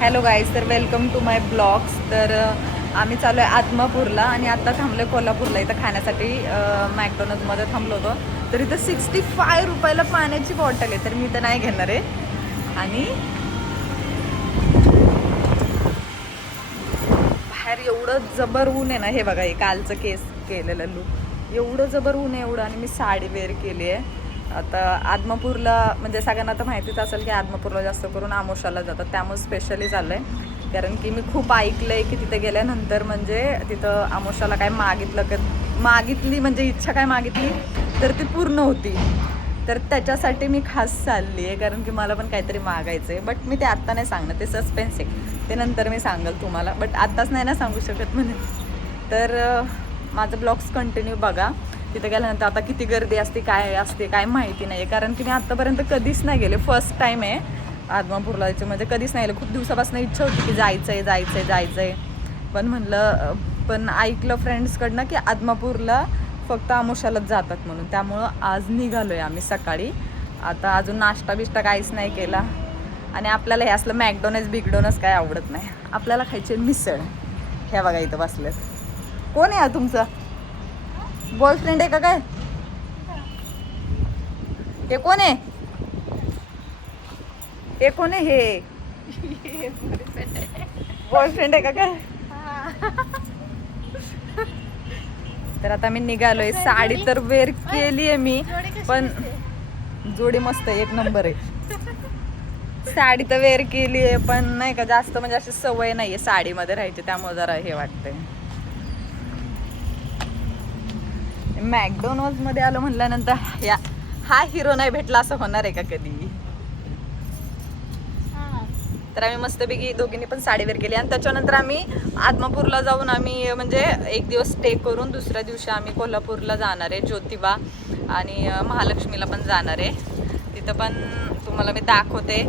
Hello guys, तर welcome to my blogs. तर आम्ही चालू आहे आदमापूरला आणि आत्ता थांबलो आहे कोल्हापूरला इथं खाण्यासाठी. मॅकडॉनल्ड्समध्ये थांबलो होतो. तर इथं 65 रुपयाला पाण्याची बॉटल आहे, तर मी तर नाही घेणार आहे. आणि बाहेर एवढं जबर ऊन आहे ना, हे बघा हे कालचं केस केलेलं लूक, एवढं जबर ऊन आहे एवढं. आणि मी साडी वेअर केली आहे. आता आदमापूरला म्हणजे सगळ्यांना तर माहितीच असेल की आदमापूरला जास्त करून आमोशाला जातात, त्यामुळे स्पेशली झालं आहे. कारण की मी खूप ऐकलं आहे की तिथे गेल्यानंतर म्हणजे तिथं आमोशाला काय मागितली म्हणजे इच्छा काय मागितली तर ती पूर्ण होती. तर त्याच्यासाठी मी खास चालली आहे, कारण की मला पण काहीतरी मागायचं आहे. बट मी ते आत्ता नाही सांगणार, ते सस्पेन्स आहे, ते नंतर मी सांगेल तुम्हाला. बट आत्ताच नाही ना सांगू शकत म्हणून. तर माझं ब्लॉग्स कंटिन्यू बघा. तिथे गेल्यानंतर आता किती गर्दी असते काय माहिती नाही आहे, कारण की मी आत्तापर्यंत कधीच नाही गेले. फर्स्ट टाईम आहे आदमापूरला जायचं, म्हणजे कधीच नाही गेले. खूप दिवसापासून इच्छा होती की जायचं आहे. पण म्हणलं, पण ऐकलं फ्रेंड्सकडनं की आदमापूरला फक्त आमोशालाच जातात म्हणून, त्यामुळं आज निघालो आहे आम्ही सकाळी. आता अजून नाश्ता बिष्टा काहीच नाही केला. आणि आपल्याला हे असलं मॅकडॉनल्ड्स काय आवडत नाही. आपल्याला खायचे मिसळ. ह्या बघा इथं बसलेत. कोण आहे तुमचं बॉयफ्रेंड आहे का काय? हे कोण आहे? हे कोण आहे? हे बॉयफ्रेंड आहे का काय? तर आता मी निघालोय. साडी तर वेअर केली आहे मी, पण जोडी मस्त आहे, एक नंबर आहे. साडी तर वेअर केली आहे, पण नाही का जास्त म्हणजे अशी सवय नाहीये साडीमध्ये राहायची, त्यामुळे जरा हे वाटतंय. मॅकडॉनल्ड्स मध्ये आलो म्हणल्यानंतर हा हिरो नाही भेटला असं होणार आहे का कधी? तर आम्ही मस्तपैकी दोघींनी पण साडी वेअर केली. आणि त्याच्यानंतर आम्ही आदमापूरला जाऊन आम्ही म्हणजे एक दिवस स्टे करून दुसऱ्या दिवशी आम्ही कोल्हापूरला जाणार आहे. ज्योतिबा आणि महालक्ष्मीला पण जाणार आहे. तिथं पण तुम्हाला मी दाखवते.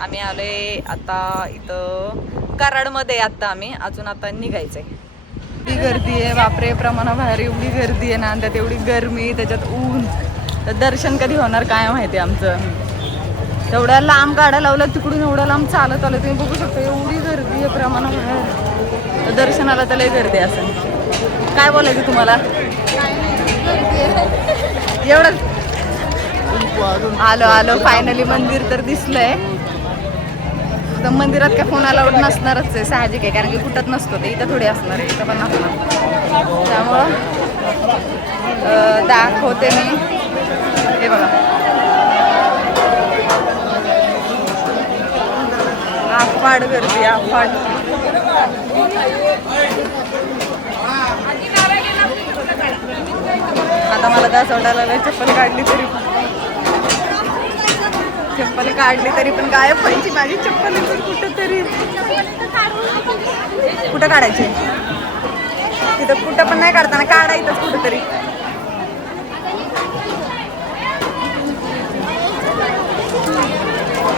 आम्ही आलोय आता इथं कराडमध्ये. आता आम्ही अजून आता निघायचं आहे. एवढी गर्दी आहे बापरे, प्रमाणाबाहेर एवढी गर्दी आहे ना, त्यात एवढी गरमी, त्याच्यात ऊन. तर दर्शन कधी होणार काय माहिती आमचं. एवढ्या लांब गाड्या लावल्या, तिकडून एवढ्या लांब चालत आलं. तुम्ही बघू शकता एवढी गर्दी आहे प्रमाणाबाहेर. तर दर्शनाला तर लय गर्दी असेल. काय बोलायचं तुम्हाला? एवढंच. आलो फायनली. मंदिर तर दिसलंय. तर मंदिरात काय फोन अलाउड नसणारच आहे, साहजिक आहे, कारण की कुठंच नसतो ते. इथं थोडी असणार आहे, इथं पण नसणार. त्यामुळं दाखवते मी. हे बघा, अफाट गर्दी, अफाट. आता मला तर असं वाटायला चप्पल काढली तरी पण गायब व्हायची माझी चप्पल कुठं काढायची? तिथं कुठं पण नाही काढताना काढायचंच कुठंतरी.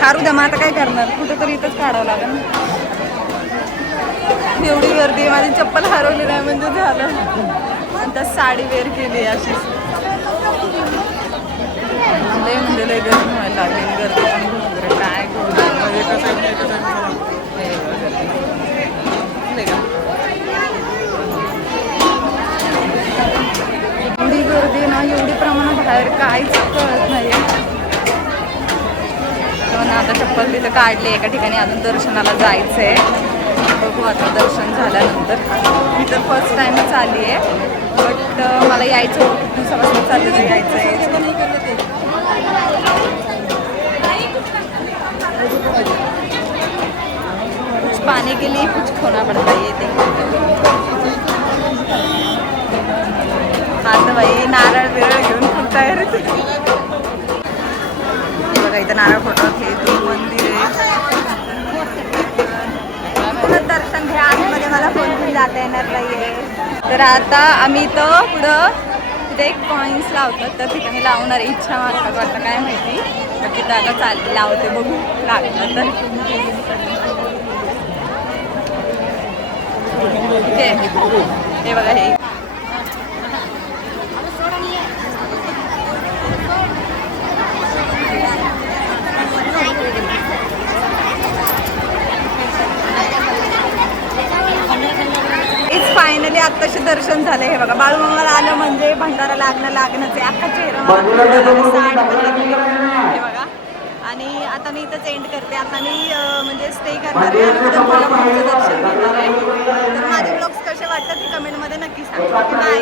काढू द्या, मग आता काय करणार, कुठंतरी इथंच काढावं लागेल. एवढी गर्दी, माझी चप्पल हरवली नाही म्हणजे झालं. आणि त्यात साडी वेअर केली अशीच. म्हणजे लय गर्दी व्हायला लागली. गर्दी पण काय एवढी गर्दी ना, एवढी प्रमाणात बाहेर काहीच कळत नाही. आता चप्पल तिथं काढली एका ठिकाणी. अजून दर्शनाला जायचं आहे. बघू आता दर्शन झाल्यानंतर. मी तर फर्स्ट टाईमच आली आहे, बट मला यायचं होतं, खूप दिवसापासून चाललं यायचं आहे. कुछ पाने के लिए कुछ खोना पड़ता है. येते आता बाई नारळ बिरळ घेऊन खूप तयार होते. बघा इथं नारळ फोडतात. हे मंदिर आहे. दर्शन घ्या. आतमध्ये मला फोन जाता येणार नाहीये. तर आता आम्ही इथं पुढं तिथे एक कॉईन्स लावतात, तर तिथे मी लावणार इच्छा मागतात वाटतं, काय माहिती. तर तिथं आता लावते, बघू लागलं तर. हे बघा, हे आत्ताशी दर्शन झाले. हे बघा बाळूमामाला आलं म्हणजे भंडारा लागणंच आहे. अख्खा चेहरा मला साडी पण घेतली. हे बघा. आणि आता मी इथंच एंड करते. आता मी म्हणजे स्टे करणार आहे आणि उद्या कोल्हापूरचं दर्शन घेणार आहे. तर माझे ब्लॉग्स कसे वाटतात ते कमेंटमध्ये नक्की सांगा. बाय.